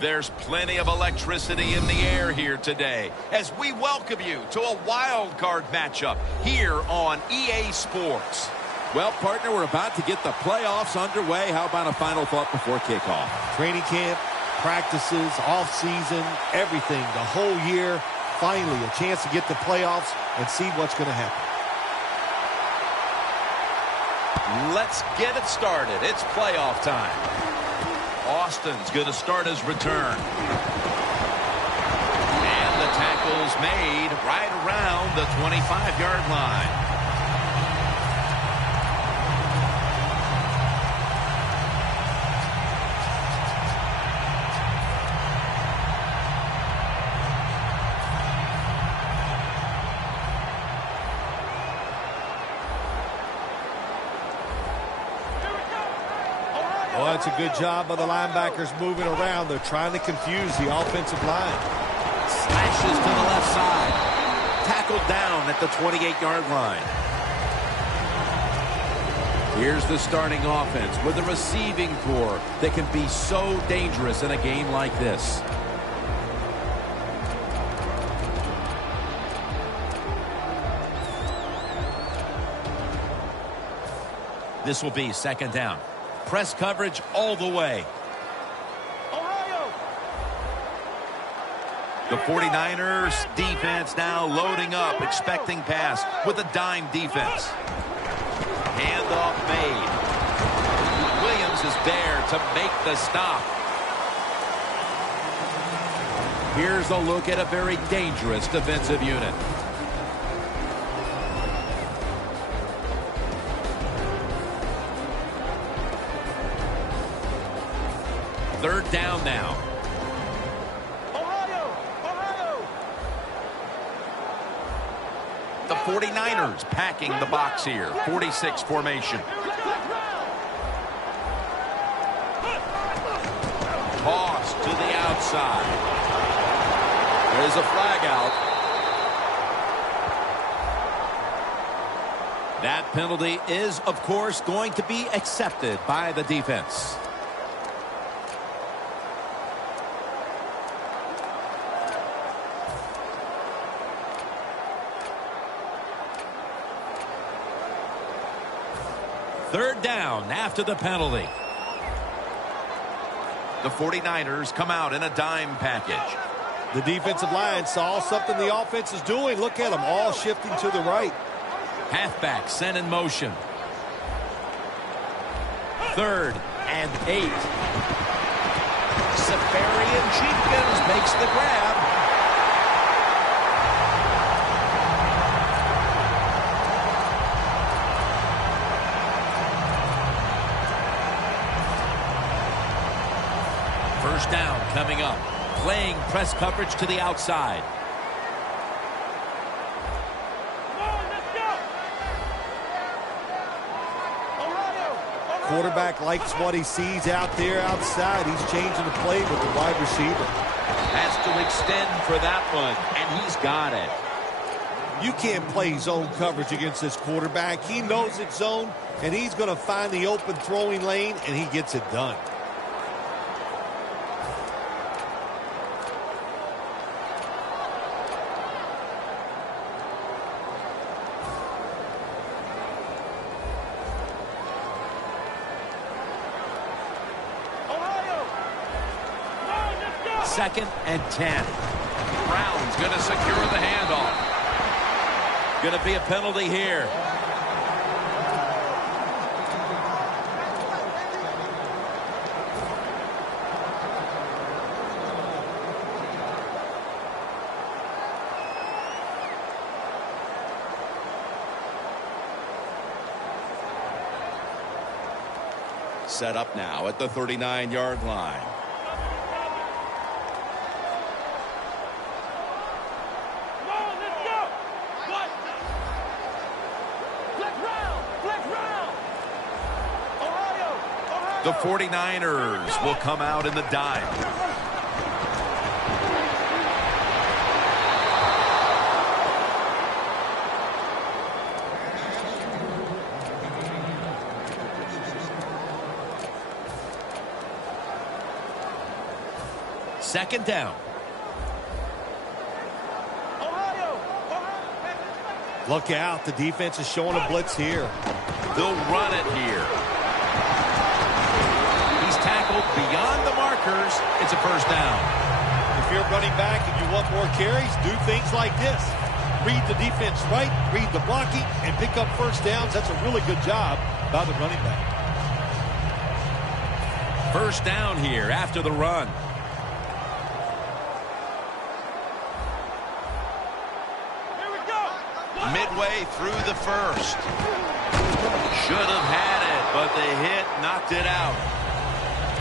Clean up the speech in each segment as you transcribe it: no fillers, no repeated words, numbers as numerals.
There's plenty of electricity in the air here today as we welcome you to a wild card matchup here on EA Sports. Well, partner, we're about to get the playoffs underway. How about a final thought before kickoff? Training camp, practices, off-season, everything, the whole year. Finally, a chance to get to playoffs and see what's going to happen. Let's get it started. It's playoff time. Austin's going to start his return. And the tackle's made right around the 25-yard line. Well, that's a good job by the linebackers moving around. They're trying to confuse the offensive line. Slashes to the left side. Tackled down at the 28-yard line. Here's the starting offense with a receiving corps that can be so dangerous in a game like this. This will be second down. Press coverage all the way. The 49ers defense now loading up, expecting pass with a dime defense. Handoff made. Williams is there to make the stop. Here's a look at a very dangerous defensive unit. Third down now. The 49ers packing the box here. 46 formation. Toss to the outside. There's a flag out. That penalty is, of course, going to be accepted by the defense. Third down after the penalty. The 49ers come out in a dime package. The defensive line saw something the offense is doing. Look at them all shifting to the right. Halfback sent in motion. Third and 8. Safarian Jenkins makes the grab. First down coming up. Playing press coverage to the outside. Quarterback likes what he sees out there outside. He's changing the play with the wide receiver. Has to extend for that one, and he's got it. You can't play zone coverage against this quarterback. He knows it's zone, and he's going to find the open throwing lane, and he gets it done. Second and 10. Brown's going to secure the handoff. Going to be a penalty here. Set up now at the 39-yard line. The 49ers will come out in the dime. Second down. Look out. The defense is showing a blitz here. They'll run it here. He's tackled beyond the markers. It's a first down. If you're running back and you want more carries, do things like this. Read the defense right, read the blocking, and pick up first downs. That's a really good job by the running back. First down here after the run. Midway through the first. Should have had it, but the hit knocked it out.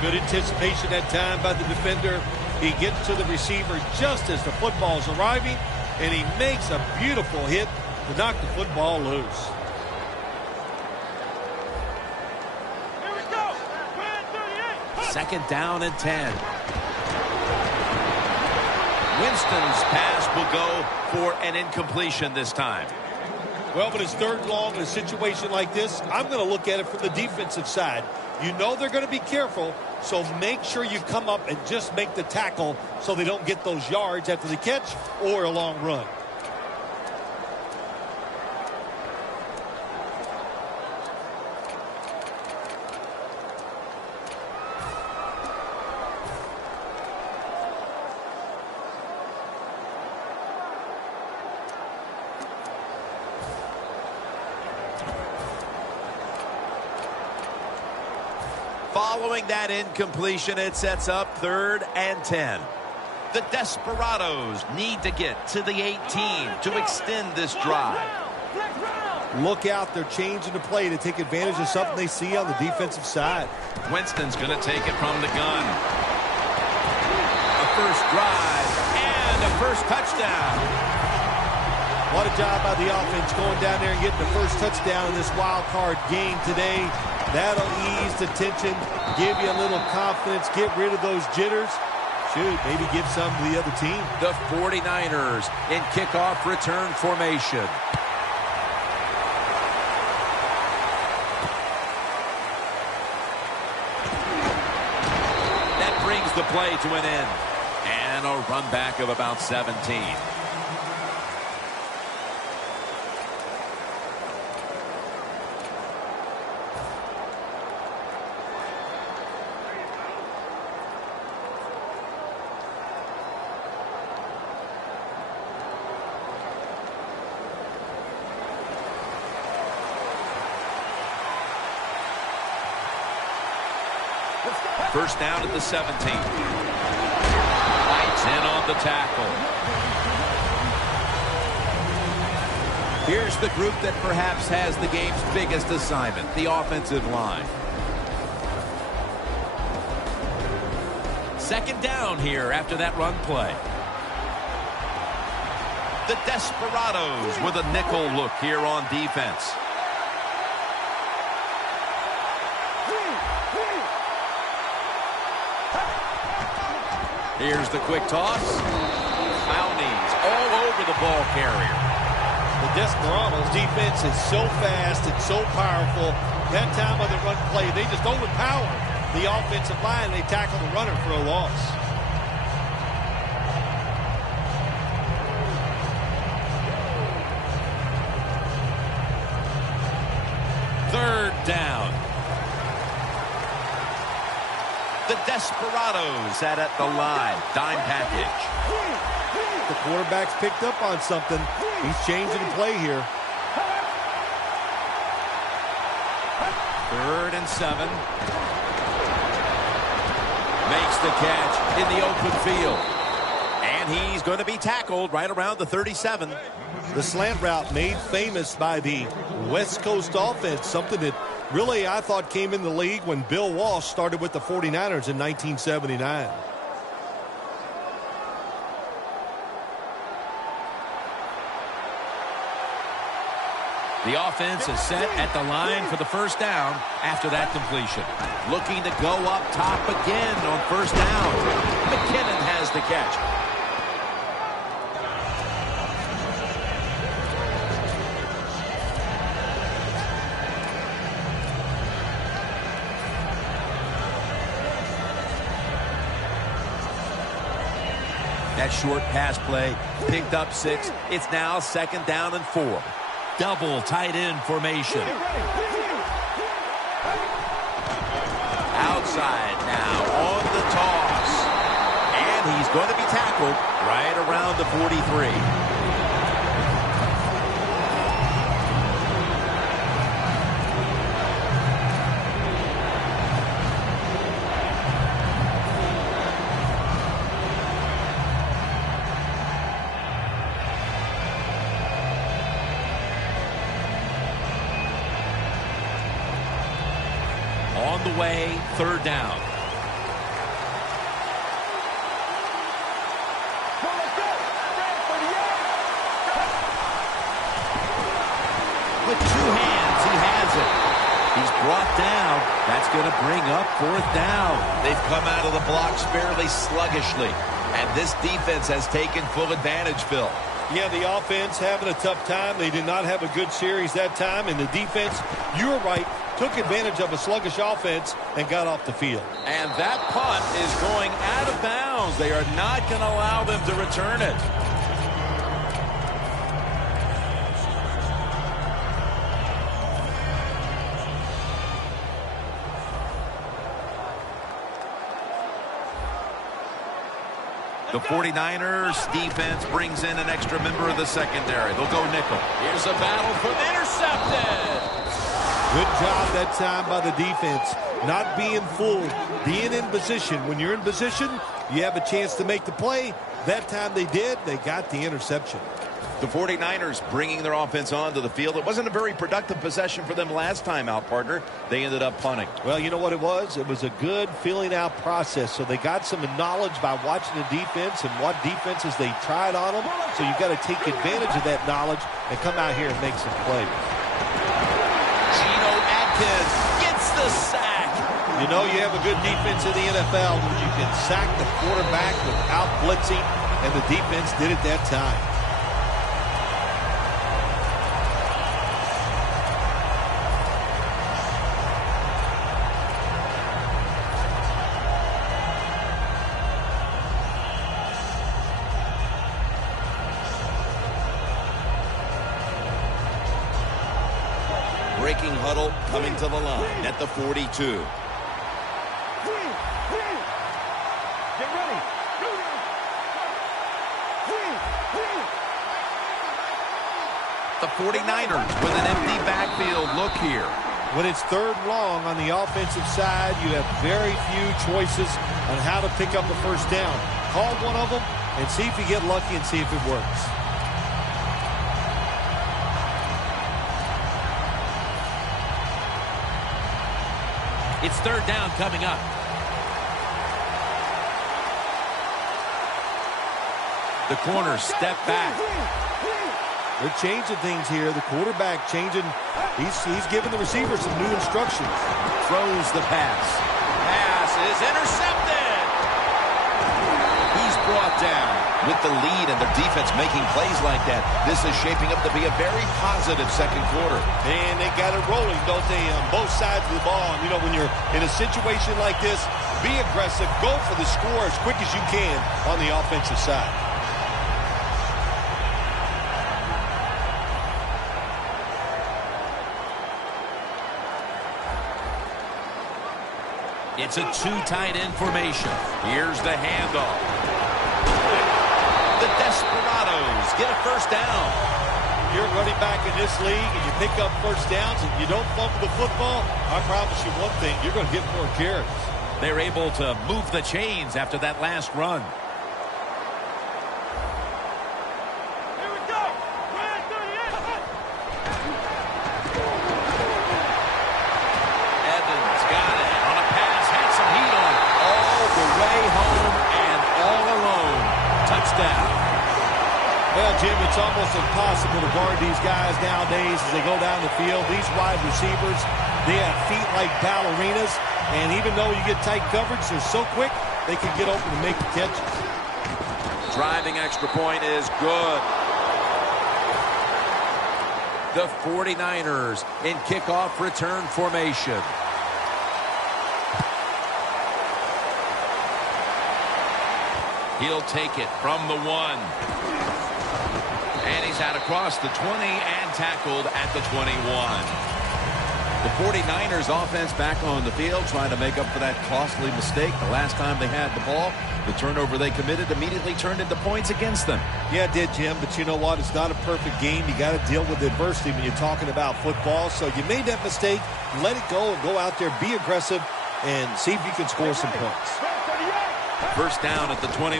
Good anticipation that time by the defender. He gets to the receiver just as the football's arriving, and he makes a beautiful hit to knock the football loose. Second down and 10. Winston's pass will go for an incompletion this time. Well, but it's third and long in a situation like this. I'm going to look at it from the defensive side. You know they're going to be careful, so make sure you come up and just make the tackle so they don't get those yards after the catch or a long run. Following that incompletion, it sets up 3rd and 10. The Desperados need to get to the 18 to extend this drive. Look out, they're changing the play to take advantage of something they see on the defensive side. Winston's going to take it from the gun. A first drive and a first touchdown. What a job by the offense going down there and getting the first touchdown in this wild card game today. That'll ease the tension, give you a little confidence, get rid of those jitters. Should maybe give some to the other team. The 49ers in kickoff return formation. That brings the play to an end. And a run back of about 17. First down at the 17. Lights in on the tackle. Here's the group that perhaps has the game's biggest assignment, the offensive line. Second down here after that run play. The Desperados with a nickel look here on defense. Here's the quick toss. Mounties all over the ball carrier. The Desperados defense is so fast and so powerful. That time on the run play, they just overpower the offensive line. They tackle the runner for a loss. Third down. The Desperados at the line. Dime package. The quarterback's picked up on something. He's changing the play here. 3rd and 7. Makes the catch in the open field. And he's going to be tackled right around the 37. The slant route made famous by the West Coast offense, something that really I thought came in the league when Bill Walsh started with the 49ers in 1979. The offense is set at the line for the first down after that completion. Looking to go up top again on first down. McKinnon has the catch. That short pass play picked up 6. It's now 2nd down and 4. Double tight end formation. Outside now on the toss. And he's going to be tackled right around the 43. On the way, 3rd down. With 2 hands, he has it. He's brought down. That's going to bring up 4th down. They've come out of the blocks fairly sluggishly, and this defense has taken full advantage, Phil. Yeah, the offense having a tough time. They did not have a good series that time, and the defense, you were right, took advantage of a sluggish offense and got off the field. And that punt is going out of bounds. They are not going to allow them to return it. The 49ers defense brings in an extra member of the secondary. They'll go nickel. Here's a battle for the intercepted. Good job that time by the defense. Not being fooled, being in position. When you're in position, you have a chance to make the play. That time they did. They got the interception. The 49ers bringing their offense onto the field. It wasn't a very productive possession for them last time out, partner. They ended up punting. Well, you know what it was? It was a good filling out process. So they got some knowledge by watching the defense and what defenses they tried on them. So you've got to take advantage of that knowledge and come out here and make some plays. Geno Atkins gets the sack. You know you have a good defense in the NFL when you can sack the quarterback without blitzing, and the defense did it that time. Breaking huddle coming to the line at the 42. Get ready. The 49ers with an empty backfield look here. When it's 3rd and long on the offensive side, you have very few choices on how to pick up a 1st down. Call one of them and see if you get lucky and see if it works. It's 3rd down coming up. The corners step back. They're changing things here. The quarterback changing. He's giving the receiver some new instructions. Throws the pass. Pass is intercepted. He's brought down. With the lead and their defense making plays like that, this is shaping up to be a very positive 2nd quarter. And they got it rolling, don't they, on both sides of the ball. You know, when you're in a situation like this, be aggressive. Go for the score as quick as you can on the offensive side. It's a 2 tight end formation. Here's the handoff. The desparados get a 1st down. You're running back in this league and you pick up 1st downs and you don't fumble the football, I promise you one thing, you're going to get more carries. They're able to move the chains after that last run. Here we go. Evans got it on a pass, had some heat on it. All the way home and all alone. Touchdown. Well, Jim, it's almost impossible to guard these guys nowadays as they go down the field. These wide receivers, they have feet like ballerinas, and even though you get tight coverage, they're so quick, they can get open and make the catches. Driving extra point is good. The 49ers in kickoff return formation. He'll take it from the 1. And he's out across the 20 and tackled at the 21. The 49ers offense back on the field trying to make up for that costly mistake. The last time they had the ball, the turnover they committed immediately turned into points against them. Yeah, it did, Jim, but you know what? It's not a perfect game. You got to deal with adversity when you're talking about football. So you made that mistake, let it go, and go out there, be aggressive, and see if you can score some points. First down at the 21.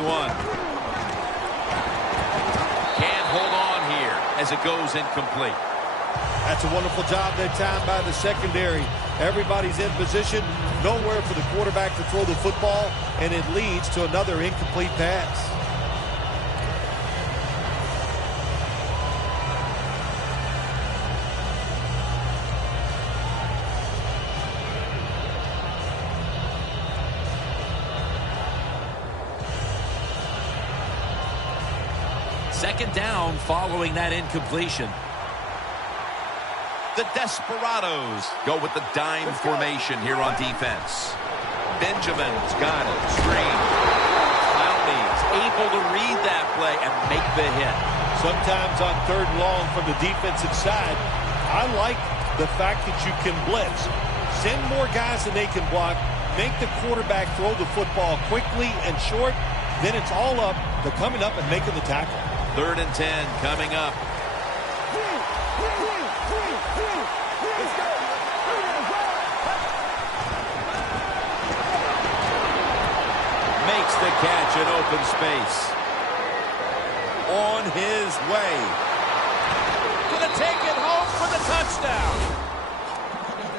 Can't hold on here as it goes incomplete. That's a wonderful job that time by the secondary. Everybody's in position, nowhere for the quarterback to throw the football, and it leads to another incomplete pass. Second down following that incompletion. The Desparados go with the dime formation here on defense. Benjamin's got it. Screen. Clowney's able to read that play and make the hit. Sometimes on 3rd and long from the defensive side, I like the fact that you can blitz. Send more guys than they can block. Make the quarterback throw the football quickly and short. Then it's all up to coming up and making the tackle. 3rd and 10 coming up. Makes the catch in open space. On his way. Gonna take it home for the touchdown.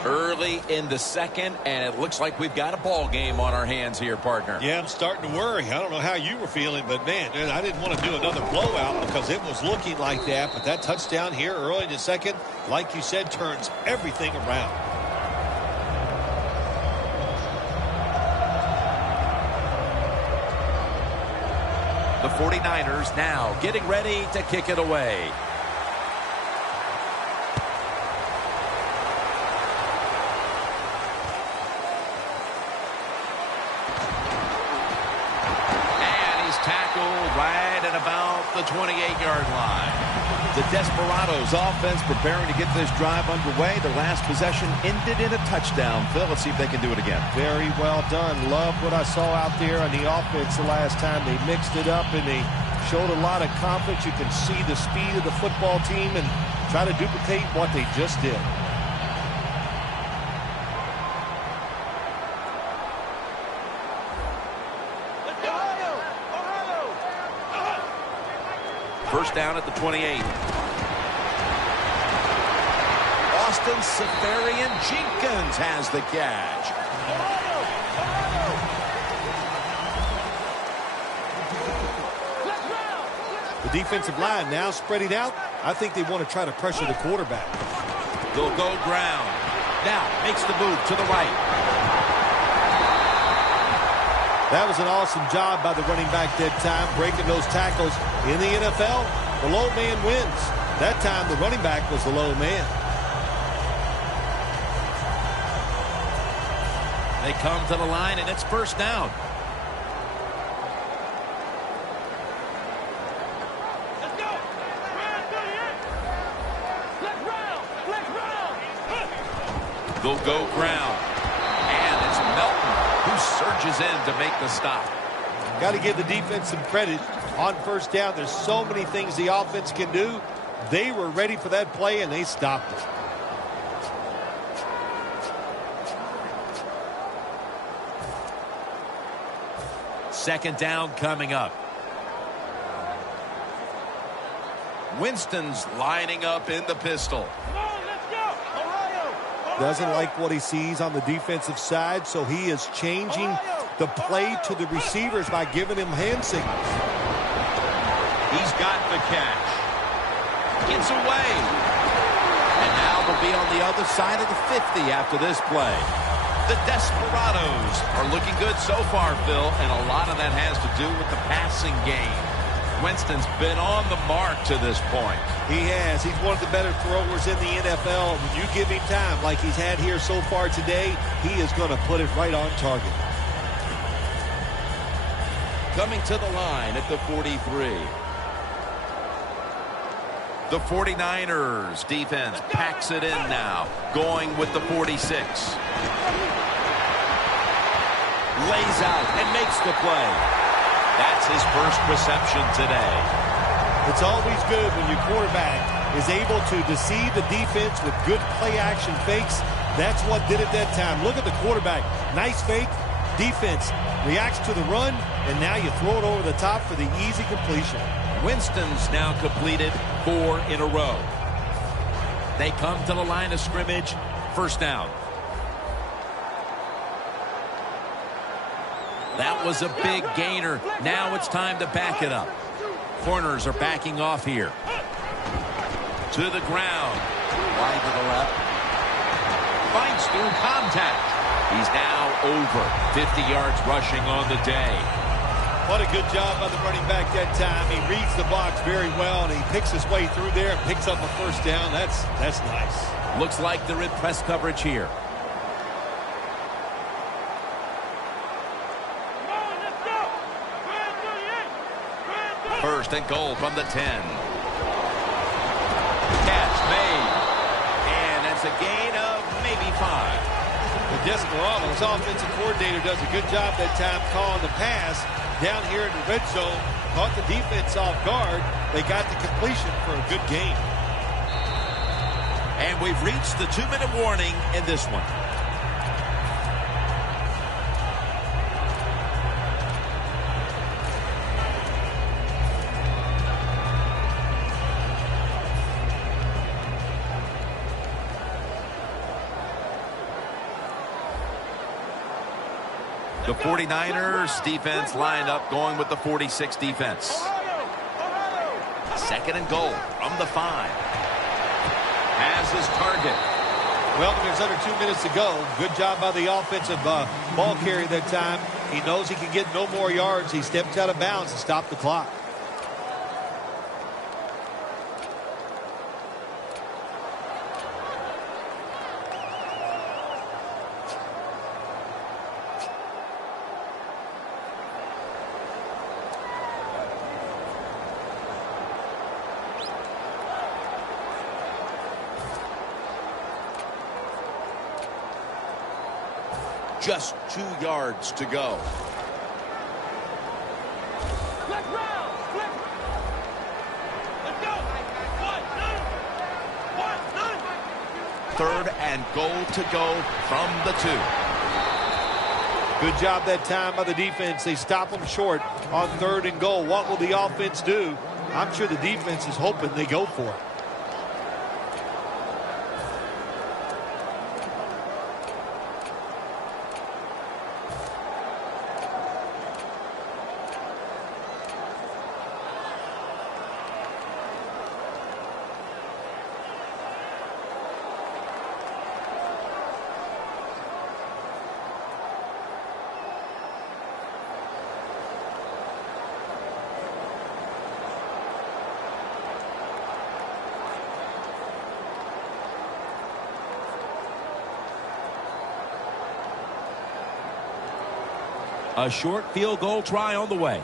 Early in the second, and it looks like we've got a ball game on our hands here, partner. Yeah, I'm starting to worry. I don't know how you were feeling, but, man, I didn't want to do another blowout because it was looking like that. But that touchdown here early in the second, like you said, turns everything around. The 49ers now getting ready to kick it away. Right at about the 28-yard line. The Desparados offense preparing to get this drive underway. Their last possession ended in a touchdown. Phil, let's see if they can do it again. Very well done. Love what I saw out there on the offense the last time. They mixed it up and they showed a lot of confidence. You can see the speed of the football team and try to duplicate what they just did. First down at the 28. Austin Safarian Jenkins has the catch. The defensive line now spreading out. I think they want to try to pressure the quarterback. They'll go ground. Now makes the move to the right. That was an awesome job by the running back that time, breaking those tackles. In the NFL, the low man wins. That time, the running back was the low man. They come to the line, and it's first down. Let's go. They'll go ground. And it's Melton who surges in to make the stop. Got to give the defense some credit. On first down, there's so many things the offense can do. They were ready for that play, and they stopped it. Second down coming up. Winston's lining up in the pistol. Come on, let's go. Ohio. Doesn't like what he sees on the defensive side, so he is changing the play to the receivers by giving him hand signals. He's got the catch. Gets away. And now they'll be on the other side of the 50 after this play. The Desparados are looking good so far, Phil, and a lot of that has to do with the passing game. Winston's been on the mark to this point. He has. He's one of the better throwers in the NFL. When you give him time like he's had here so far today, he is going to put it right on target. coming to the line at the 43. The 49ers defense packs it in now, going with the 46. Lays out and makes the play. That's his first reception today. It's always good when your quarterback is able to deceive the defense with good play-action fakes. That's what did it that time. Look at the quarterback. Nice fake. Defense reacts to the run, and now you throw it over the top for the easy completion. Winston's now completed 4 in a row. They come to the line of scrimmage. First down. That was a big gainer. Now it's time to back it up. Corners are backing off here. To the ground. Wide to the left. Fights through contact. He's now over 50 yards rushing on the day. What a good job by the running back that time. He reads the box very well, and he picks his way through there and picks up a first down. That's nice. Looks like they're in press coverage here. First and goal from the 10. Catch made. And that's a gain of maybe 5. The Desparados offensive coordinator does a good job that time calling the pass down here in the red zone. Caught the defense off guard. They got the completion for a good game. And we've reached the 2-minute warning in this one. The 49ers defense lined up going with the 46 defense. Second and goal from the 5. Has his target. Well, when there's under 2 minutes to go, good job by the offensive ball carrier that time. He knows he can get no more yards. He steps out of bounds to stop the clock. Just 2 yards to go. Let's go. 3rd and goal to go from the 2. Good job that time by the defense. They stop them short on 3rd and goal. What will the offense do? I'm sure the defense is hoping they go for it. A short field goal try on the way.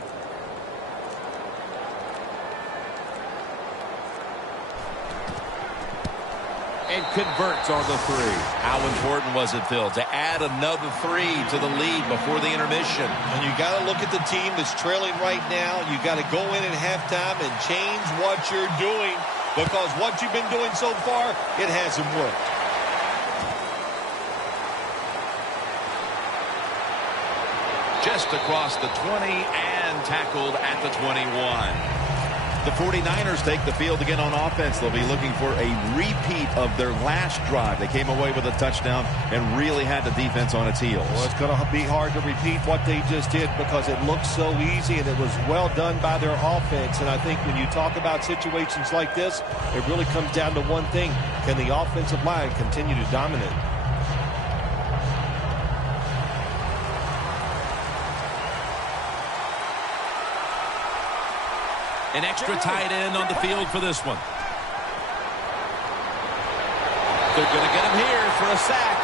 And converts on the 3. How important was it, Phil, to add another 3 to the lead before the intermission? And you got to look at the team that's trailing right now. You got to go in at halftime and change what you're doing, because what you've been doing so far, it hasn't worked. Just across the 20 and tackled at the 21. The 49ers take the field again on offense. They'll be looking for a repeat of their last drive. They came away with a touchdown and really had the defense on its heels. Well, it's going to be hard to repeat what they just did because it looked so easy and it was well done by their offense. And I think when you talk about situations like this, it really comes down to one thing. Can the offensive line continue to dominate? An extra tight end on the field for this one. They're going to get him here for a sack.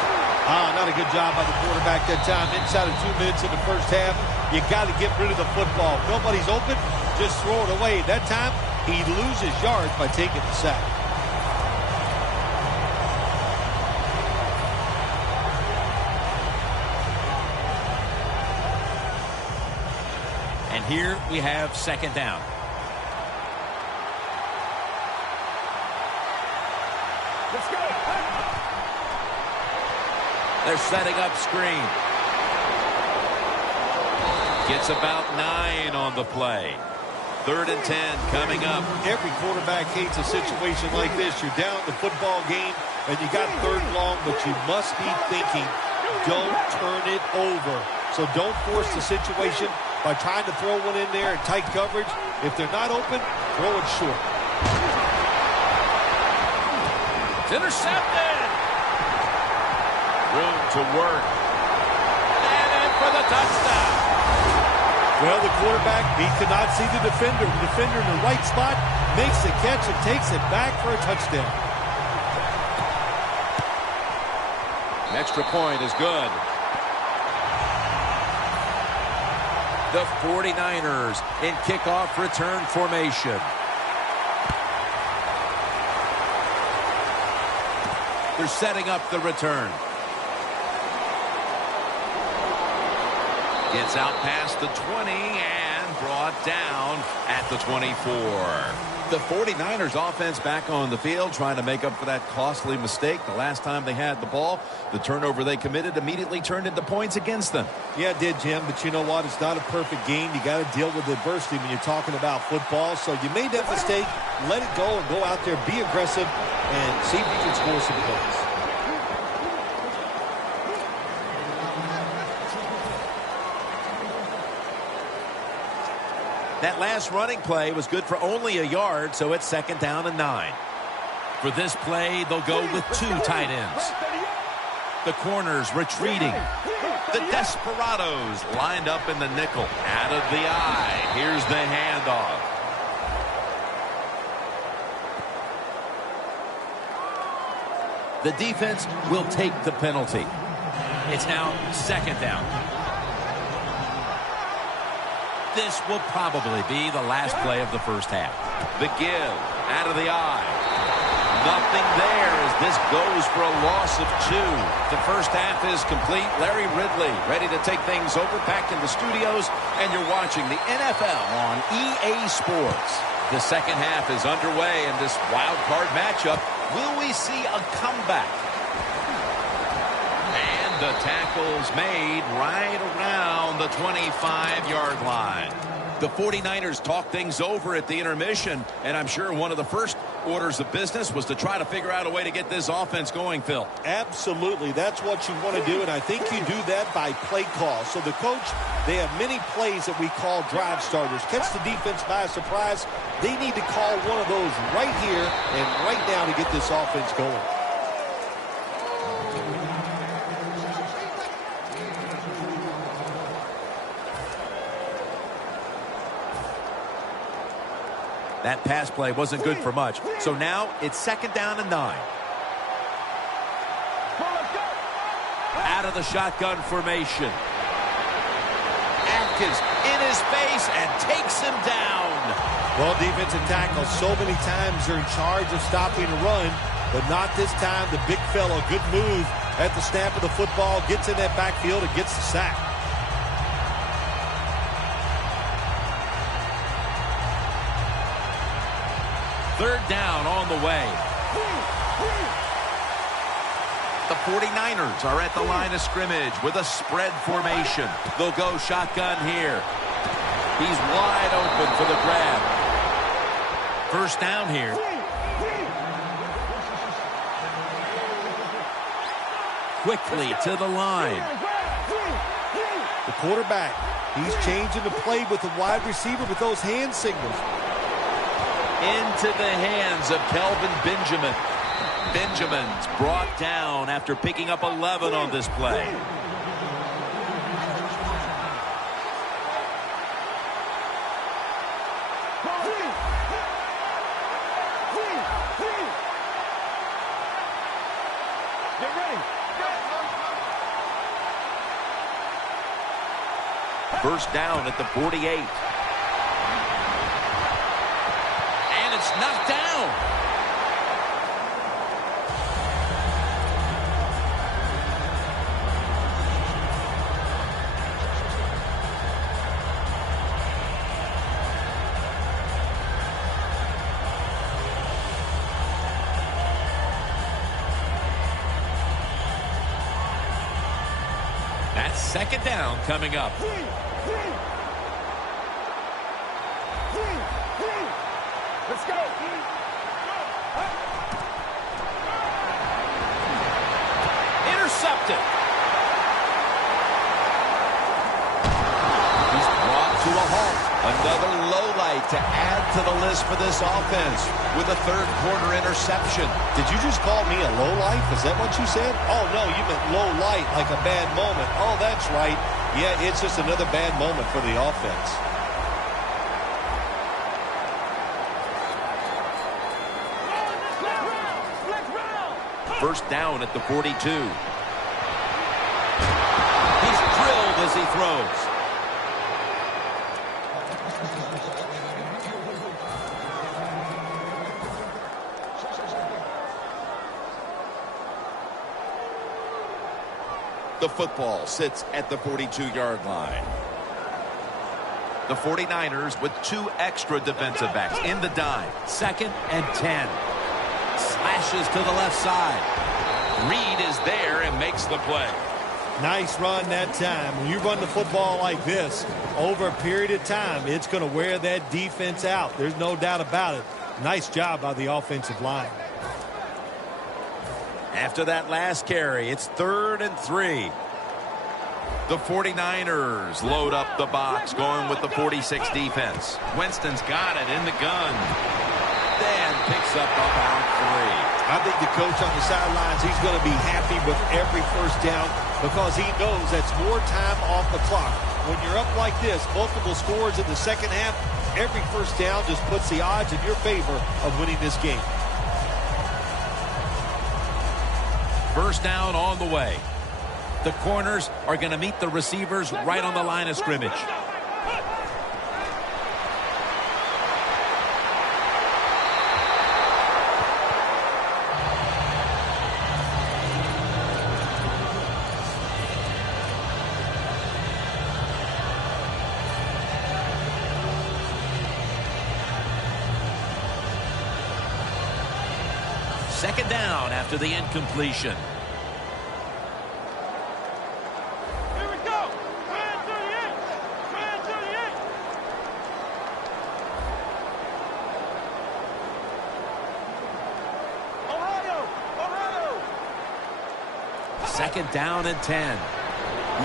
Not a good job by the quarterback that time. Inside of 2 minutes in the first half, you got to get rid of the football. If nobody's open, just throw it away. That time, he loses yards by taking the sack. And here we have second down. Let's go. They're setting up screen. Gets about 9 on the play. 3rd and 10 coming up. Every quarterback hates a situation like this. You're down the football game, and you got 3rd long, but you must be thinking, don't turn it over. So don't force the situation by trying to throw one in there in tight coverage. If they're not open, throw it short. It's intercepted. Room to work. And in for the touchdown. Well, the quarterback, he could not see the defender. The defender in the right spot makes the catch and takes it back for a touchdown. An extra point is good. The 49ers in kickoff return formation. They're setting up the return. Gets out past the 20 and brought down at the 24. The 49ers offense back on the field trying to make up for that costly mistake. The last time they had the ball, the turnover they committed immediately turned into points against them. Yeah, it did, Jim, but you know what? It's not a perfect game. You got to deal with adversity when you're talking about football. So you made that mistake, let it go, and go out there, be aggressive, and see if you can score some points. That last running play was good for only a yard, so it's 2nd down and 9. For this play, they'll go with 2 tight ends. The corners retreating. The desparados lined up in the nickel. Out of the eye. Here's the handoff. The defense will take the penalty. It's now 2nd down. This will probably be the last play of the first half. The give, out of the eye. Nothing there as this goes for a loss of 2. The first half is complete. Larry Ridley ready to take things over back in the studios, and you're watching the NFL on EA Sports. The second half is underway in this wild card matchup. Will we see a comeback? The tackle's made right around the 25-yard line. The 49ers talked things over at the intermission, and I'm sure one of the first orders of business was to try to figure out a way to get this offense going, Phil. Absolutely. That's what you want to do, and I think you do that by play call. So the coach, they have many plays that we call drive starters. Catch the defense by surprise. They need to call one of those right here and right now to get this offense going. That pass play wasn't good for much. So now it's 2nd down and 9. Out of the shotgun formation. Atkins in his face and takes him down. Well, defensive tackle, so many times they're in charge of stopping a run, but not this time. The big fellow, good move at the snap of the football, gets in that backfield and gets the sack. Third down on the way. The 49ers are at the line of scrimmage with a spread formation. They'll go shotgun here. He's wide open for the grab. First down here. Quickly to the line. The quarterback, he's changing the play with the wide receiver with those hand signals. Into the hands of Kelvin Benjamin. Benjamin's brought down after picking up 11 on this play. First down at the 48. And it's knocked down. That's second down coming up. Let's go. Intercepted. He's brought to a halt. Another low light to add to the list for this offense with a third quarter interception. Did you just call me a low life? Is that what you said? Oh, no, you meant low light, like a bad moment. Oh, that's right. Yeah, it's just another bad moment for the offense. First down at the 42. He's drilled as he throws. The football sits at the 42-yard line. The 49ers with 2 extra defensive backs in the dime. 2nd and 10. Slashes to the left side. Reed is there and makes the play. Nice run that time. When you run the football like this, over a period of time, it's going to wear that defense out. There's no doubt about it. Nice job by the offensive line. After that last carry, it's 3rd and 3. The 49ers load up the box, going with the 46 defense. Winston's got it in the gun. Then picks up about 3. I think the coach on the sidelines, he's going to be happy with every first down because he knows that's more time off the clock. When you're up like this, multiple scores in the second half, every first down just puts the odds in your favor of winning this game. First down on the way. The corners are going to meet the receivers right on the line of scrimmage. Second down after the incompletion. Here we go. Man 38. Man 38. Ohio. Second down and 10.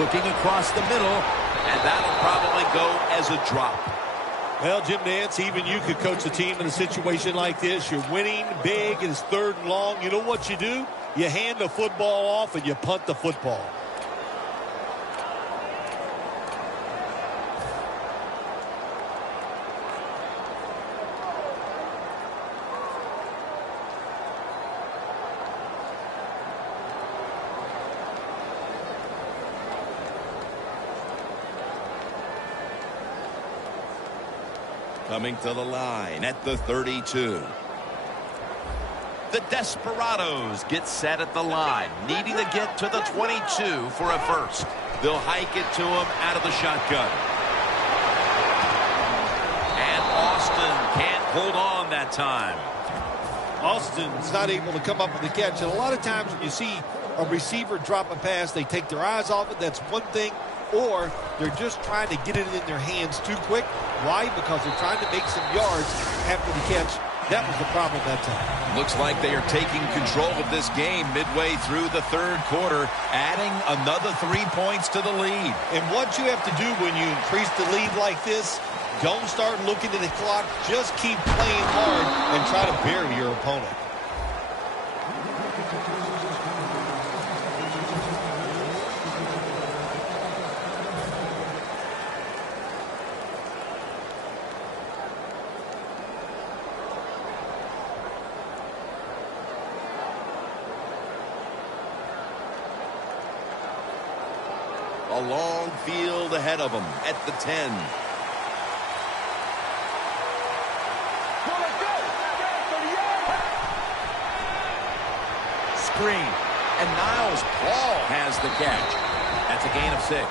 Looking across the middle, and that'll probably go as a drop. Well, Jim Nance, even you could coach a team in a situation like this. You're winning big, and it's 3rd and long. You know what you do? You hand the football off and you punt the football. Coming to the line at the 32. The Desperados get set at the line, needing to get to the 22 for a first. They'll hike it to him out of the shotgun. And Austin can't hold on that time. Austin's not able to come up with the catch. And a lot of times when you see a receiver drop a pass, they take their eyes off it. That's one thing. Or they're just trying to get it in their hands too quick. Why? Because they're trying to make some yards after the catch. That was the problem that time. Looks like they are taking control of this game midway through the 3rd quarter, adding another 3 points to the lead. And what you have to do when you increase the lead like this, don't start looking at the clock. Just keep playing hard and try to bury your opponent. A long field ahead of them at the 10. Screen. And Niles Paul has the catch. That's a gain of 6.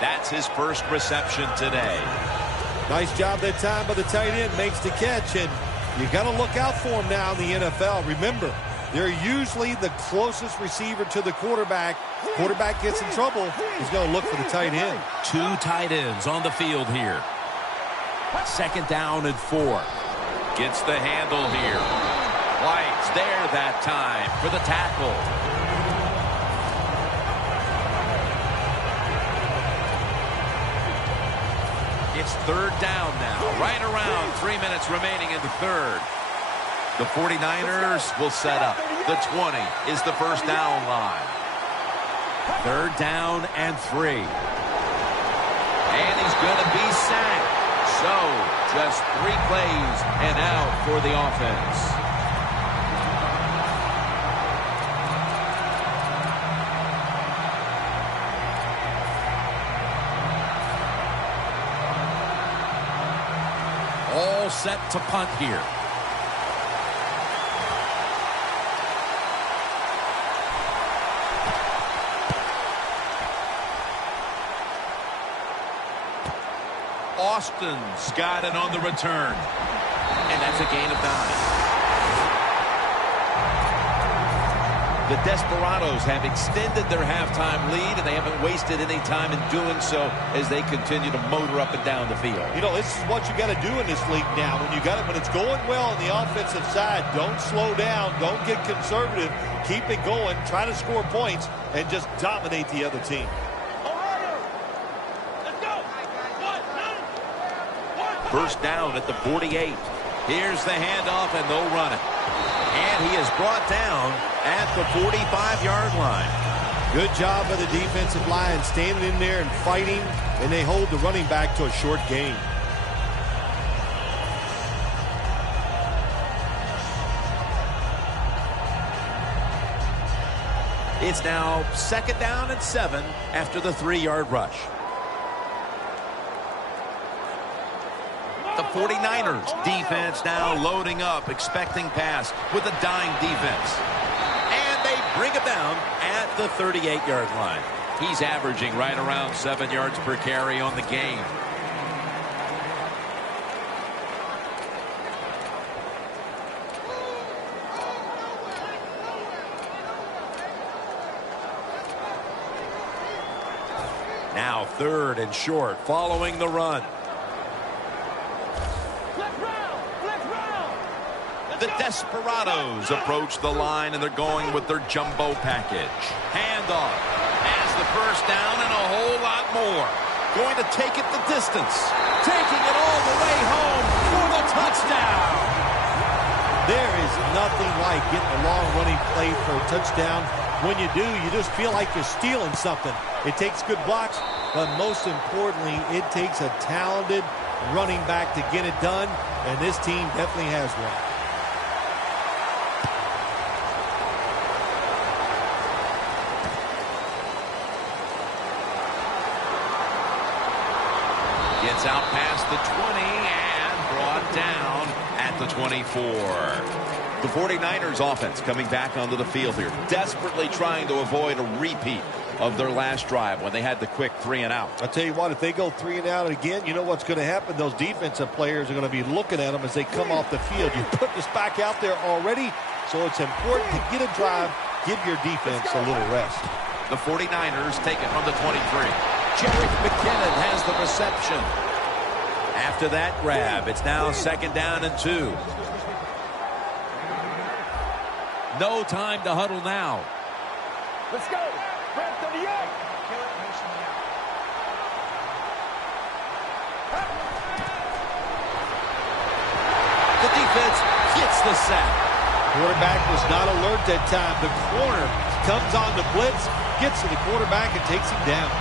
That's his first reception today. Nice job that time by the tight end. Makes the catch, and you got to look out for him now in the NFL. Remember, they're usually the closest receiver to the quarterback. Quarterback gets in trouble, he's going to look for the tight end. 2 tight ends on the field here. 2nd down and 4. Gets the handle here. White's there that time for the tackle. It's 3rd down now, right around 3 minutes remaining in the 3rd. The 49ers will set up. The 20 is the first down line. 3rd down and 3. And he's going to be sacked. So, just 3 plays and out for the offense. All set to punt here. Austin's got it on the return. And that's a gain of 9. The Desperados have extended their halftime lead, and they haven't wasted any time in doing so as they continue to motor up and down the field. You know, this is what you got to do in this league now. When it's going well on the offensive side, don't slow down. Don't get conservative. Keep it going. Try to score points and just dominate the other team. First down at the 48. Here's the handoff, and they'll run it. And he is brought down at the 45-yard line. Good job by the defensive line, standing in there and fighting, and they hold the running back to a short gain. It's now 2nd down and 7 after the 3-yard rush. The 49ers defense now loading up, expecting pass with a dime defense. And they bring it down at the 38-yard line. He's averaging right around 7 yards per carry on the game. Now 3rd and short following the run. The Desperados approach the line, and they're going with their jumbo package. Handoff has the first down and a whole lot more. Going to take it the distance. Taking it all the way home for the touchdown. There is nothing like getting a long running play for a touchdown. When you do, you just feel like you're stealing something. It takes good blocks, but most importantly, it takes a talented running back to get it done, and this team definitely has one. Gets out past the 20 and brought down at the 24. The 49ers offense coming back onto the field here, desperately trying to avoid a repeat of their last drive when they had the quick 3 and out. I'll tell you what, if they go 3 and out again, you know what's going to happen? Those defensive players are going to be looking at them as they come off the field. You put this back out there already, so it's important to get a drive, give your defense a little rest. The 49ers take it from the 23. Jerick McKinnon has the reception. After that grab, it's now 2nd down and 2. No time to huddle now. Let's go. Red 38. The defense gets the sack. Quarterback was not alert that time. The corner comes on the blitz, gets to the quarterback, and takes him down.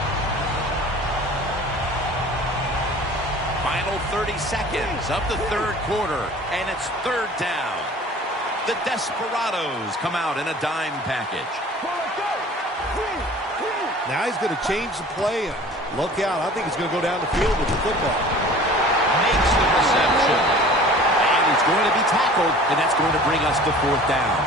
Final 30 seconds of the 3rd quarter, and it's 3rd down. The Desperados come out in a dime package. Well, let's go. 3, 2, Now he's going to change the play. And look out. I think he's going to go down the field with the football. Makes the reception. And he's going to be tackled, and that's going to bring us to 4th down.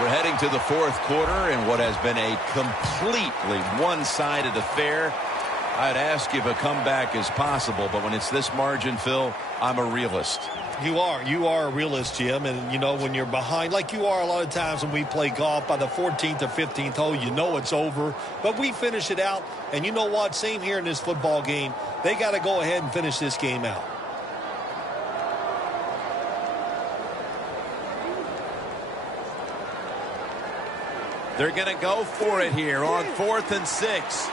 We're heading to the 4th quarter in what has been a completely one-sided affair. I'd ask if a comeback is possible, but when it's this margin, Phil, I'm a realist. You are a realist, Jim, and you know when you're behind, like you are a lot of times when we play golf, by the 14th or 15th hole, you know it's over, but we finish it out, and you know what, same here in this football game, they got to go ahead and finish this game out. They're going to go for it here on 4th and 6.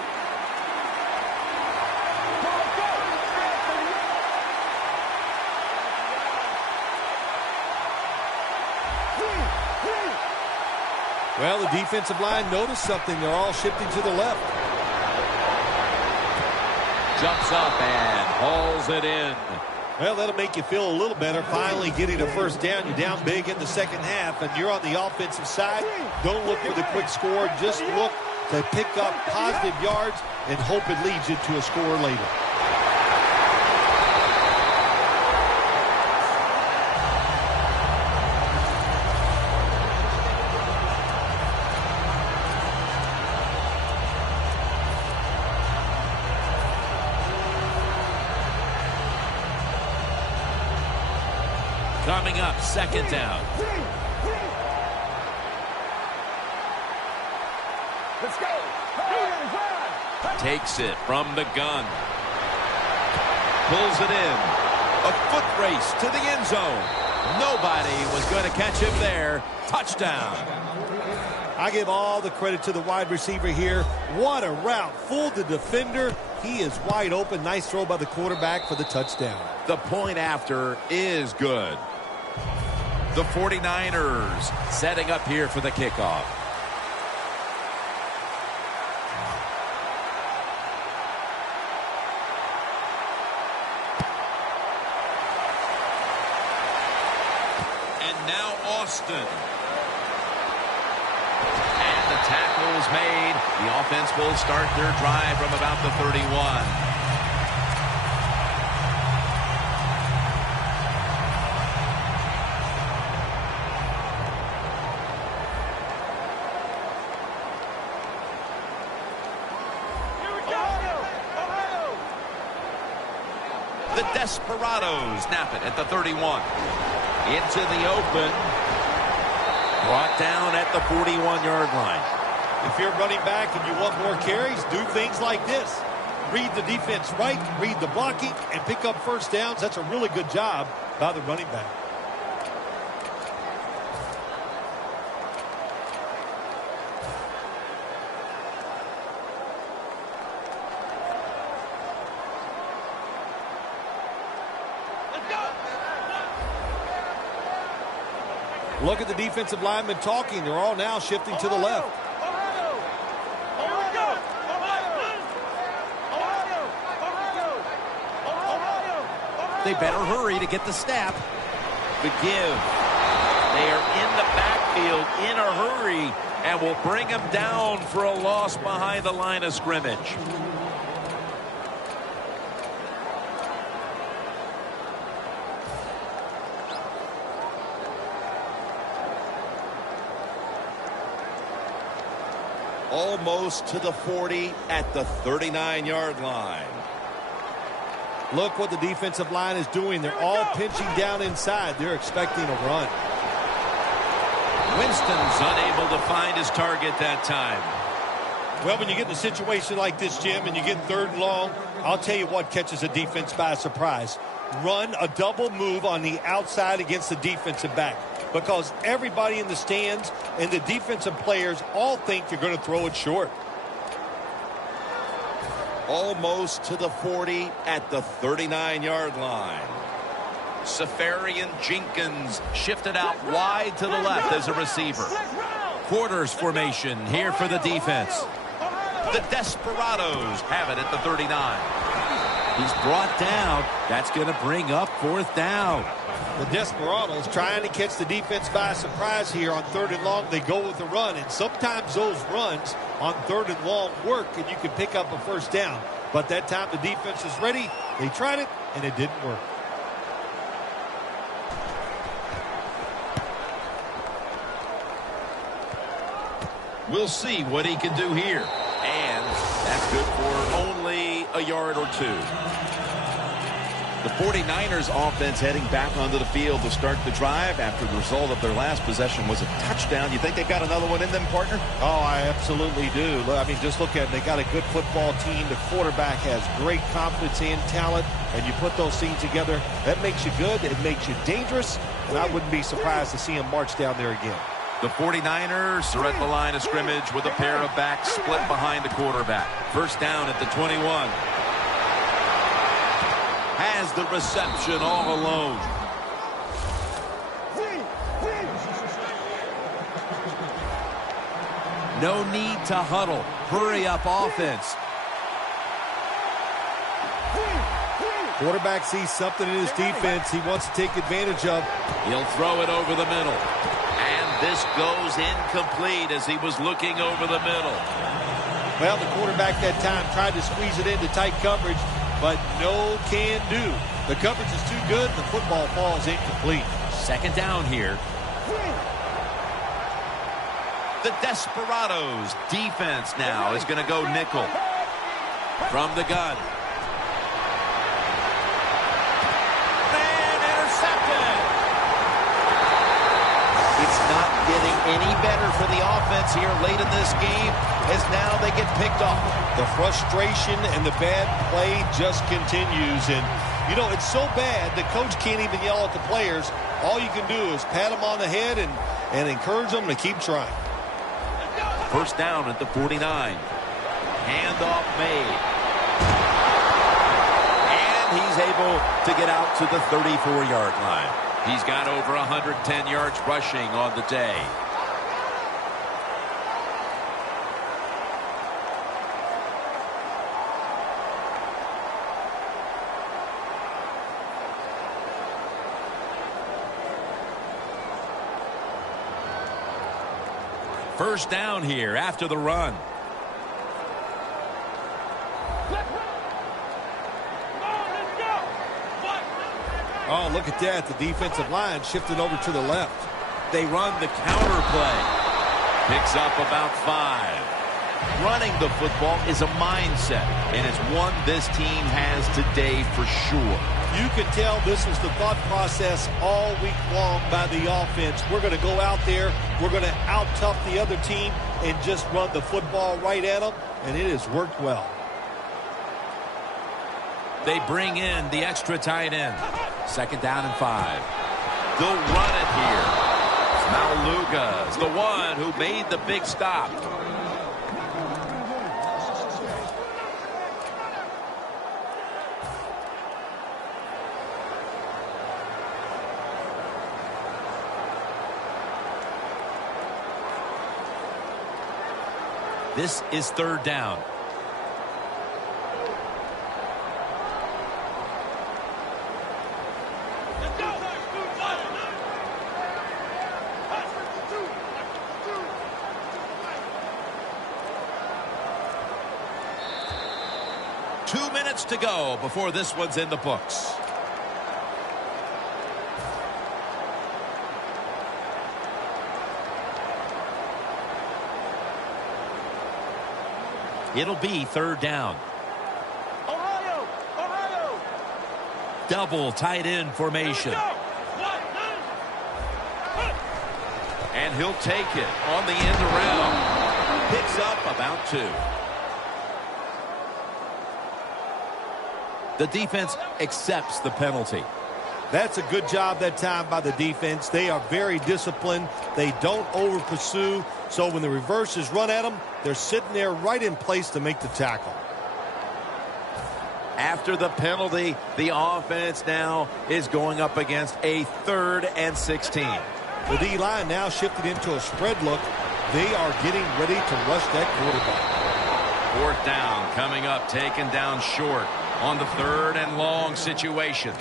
Well, the defensive line noticed something. They're all shifting to the left. Jumps up and hauls it in. Well, that'll make you feel a little better. Finally getting a first down. You're down big in the second half, and you're on the offensive side. Don't look for the quick score. Just look to pick up positive yards and hope it leads you to a score later. Coming up, 2nd down. Let's go. Takes it from the gun. Pulls it in. A foot race to the end zone. Nobody was going to catch him there. Touchdown. I give all the credit to the wide receiver here. What a route. Fooled the defender. He is wide open. Nice throw by the quarterback for the touchdown. The point after is good. The 49ers setting up here for the kickoff. And now Austin. And the tackle is made. The offense will start their drive from about the 31. The Desparados snap it at the 31. Into the open. Brought down at the 41-yard line. If you're running back and you want more carries, do things like this. Read the defense right, read the blocking, and pick up first downs. That's a really good job by the running back. Look at the defensive linemen talking. They're all now shifting to the left. They better hurry to get the snap. The give. They are in the backfield in a hurry and will bring him down for a loss behind the line of scrimmage. Almost to the 40 at the 39-yard line. Look what the defensive line is doing. They're all pinching down inside. They're expecting a run. Winston's unable to find his target that time. Well, when you get in a situation like this, Jim, and you get 3rd and long, I'll tell you what catches a defense by surprise. Run a double move on the outside against the defensive back. Because everybody in the stands and the defensive players all think you're going to throw it short. Almost to the 40 at the 39-yard line. Safarian Jenkins shifted out wide to the left as a receiver. Quarters formation here for the defense. The Desperados have it at the 39. He's brought down. That's going to bring up 4th down. The desparados trying to catch the defense by surprise here on 3rd and long. They go with the run, and sometimes those runs on 3rd and long work, and you can pick up a first down. But that time the defense was ready. They tried it, and it didn't work. We'll see what he can do here. And that's good for only a yard or 2. The 49ers offense heading back onto the field to start the drive after the result of their last possession was a touchdown. You think they've got another one in them, partner? Oh, I absolutely do. I mean, just look at it. They got a good football team. The quarterback has great confidence and talent, and you put those things together, that makes you good. It makes you dangerous, and I wouldn't be surprised to see him march down there again. The 49ers are at the line of scrimmage with a pair of backs split behind the quarterback. First down at the 21. Has the reception all alone. No need to huddle. Hurry up offense. Quarterback sees something in his defense he wants to take advantage of. He'll throw it over the middle. And this goes incomplete as he was looking over the middle. Well, the quarterback that time tried to squeeze it into tight coverage, but no can do. The coverage is too good, and the football falls incomplete. Second down here. The Desperados defense now is going to go nickel. From the gun. And intercepted. It's not getting any better for the offense here late in this game as now they get picked off. The frustration and the bad play just continues. And, you know, it's so bad the coach can't even yell at the players. All you can do is pat them on the head and encourage them to keep trying. First down at the 49. Handoff made. And he's able to get out to the 34-yard line. He's got over 110 yards rushing on the day. First down here after the run. Oh, look at that. The defensive line shifted over to the left. They run the counter play. Picks up about 5. Running the football is a mindset, and it's one this team has today for sure. You can tell this was the thought process all week long by the offense. We're going to go out there, we're going to out-tough the other team and just run the football right at them, and it has worked well. They bring in the extra tight end. Second down and 5. They'll run it here. Maluga is the one who made the big stop. This is third down. Two minutes to go before this one's in the books. It'll be third down. Ohio! Double tight end formation. And he'll take it on the end around. Picks up about 2. The defense accepts the penalty. That's a good job that time by the defense. They are very disciplined. They don't over-pursue. So when the reverse is run at them, they're sitting there right in place to make the tackle. After the penalty, the offense now is going up against a 3rd and 16. The D-line now shifted into a spread look. They are getting ready to rush that quarterback. Fourth down coming up, taken down short on the 3rd and long situation.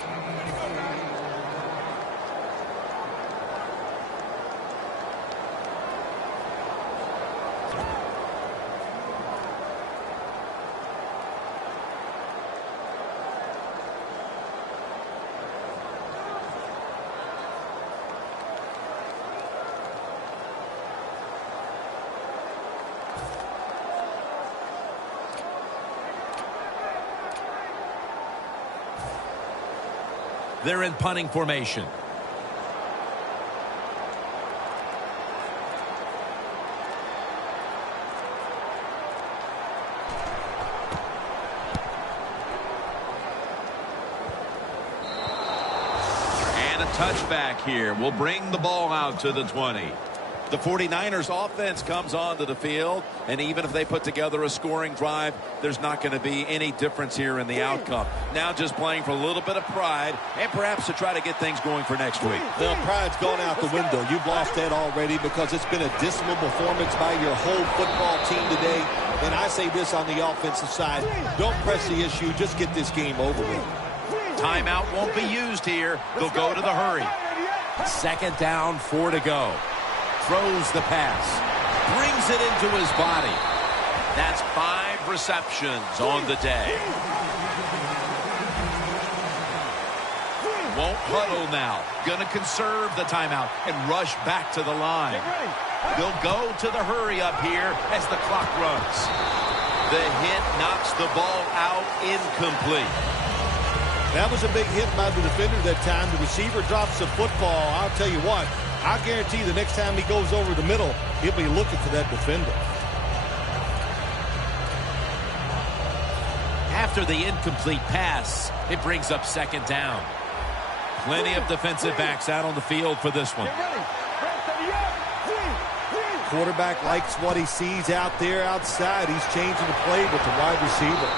They're in punting formation. And a touchback here will bring the ball out to the 20. The 49ers offense comes onto the field, and even if they put together a scoring drive, there's not going to be any difference here in the outcome. Now just playing for a little bit of pride and perhaps to try to get things going for next week. Well, pride's gone out the window. You've lost that already because it's been a dismal performance by your whole football team today. And I say this on the offensive side, don't press the issue, just get this game over with. Timeout won't be used here. They'll go to the hurry. 2nd down, 4 to go. Throws the pass. Brings it into his body. That's 5 receptions on the day. Won't huddle now. Going to conserve the timeout and rush back to the line. They'll go to the hurry up here as the clock runs. The hit knocks the ball out incomplete. That was a big hit by the defender that time. The receiver drops the football. I'll tell you what, I guarantee the next time he goes over the middle, he'll be looking for that defender. After the incomplete pass, it brings up 2nd down. Plenty of defensive backs out on the field for this one. Quarterback likes what he sees out there outside. He's changing the play with the wide receiver.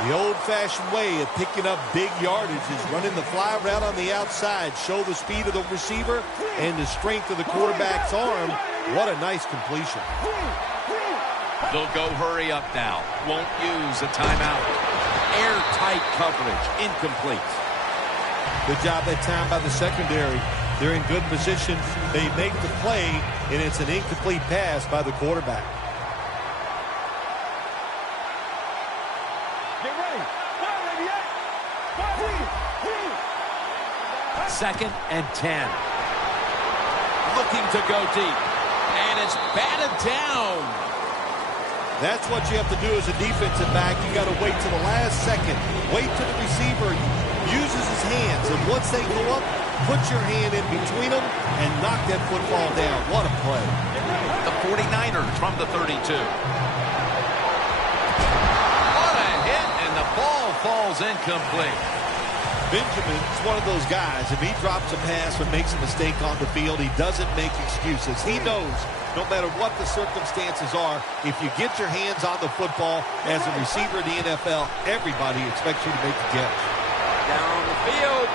The old-fashioned way of picking up big yardage is running the fly route on the outside. Show the speed of the receiver and the strength of the quarterback's arm. What a nice completion. They'll go hurry up now. Won't use a timeout. Airtight coverage. Incomplete. Good job that time by the secondary. They're in good position. They make the play, and it's an incomplete pass by the quarterback. 2nd and 10. Looking to go deep. And it's batted down. That's what you have to do as a defensive back. You got to wait to the last second. Wait till the receiver uses his hands. And once they go up, put your hand in between them and knock that football down. What a play. The 49ers from the 32. What a hit, and the ball falls incomplete. Benjamin's one of those guys. If he drops a pass or makes a mistake on the field, he doesn't make excuses. He knows no matter what the circumstances are, if you get your hands on the football as a receiver in the NFL, everybody expects you to make the catch. Down the field.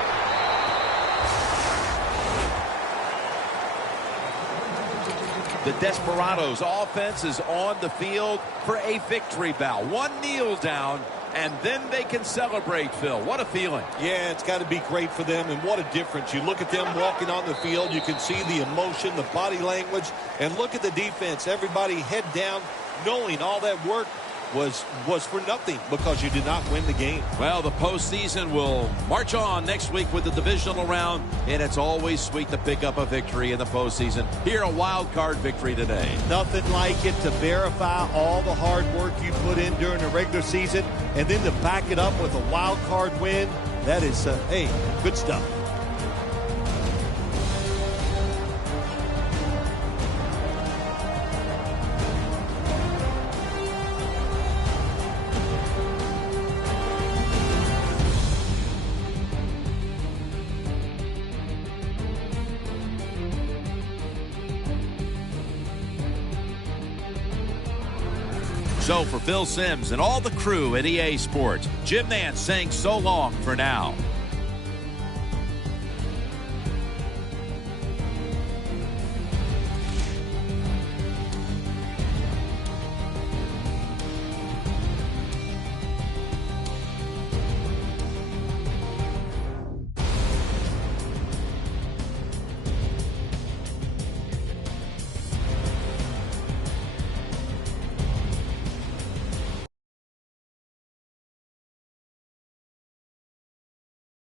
The Desparados offense is on the field for a victory bow. One kneel down, and then they can celebrate, Phil. What a feeling. Yeah, it's got to be great for them, and what a difference. You look at them walking on the field, you can see the emotion, the body language, and look at the defense. Everybody head down, knowing all that work was for nothing because you did not win the game. Well, the postseason will march on next week with the divisional round, and it's always sweet to pick up a victory in the postseason. Here, a wild card victory today. Nothing like it to verify all the hard work you put in during the regular season, and then to back it up with a wild card win. That is, hey, good stuff. So for Phil Simms and all the crew at EA Sports, Jim Nance saying so long for now.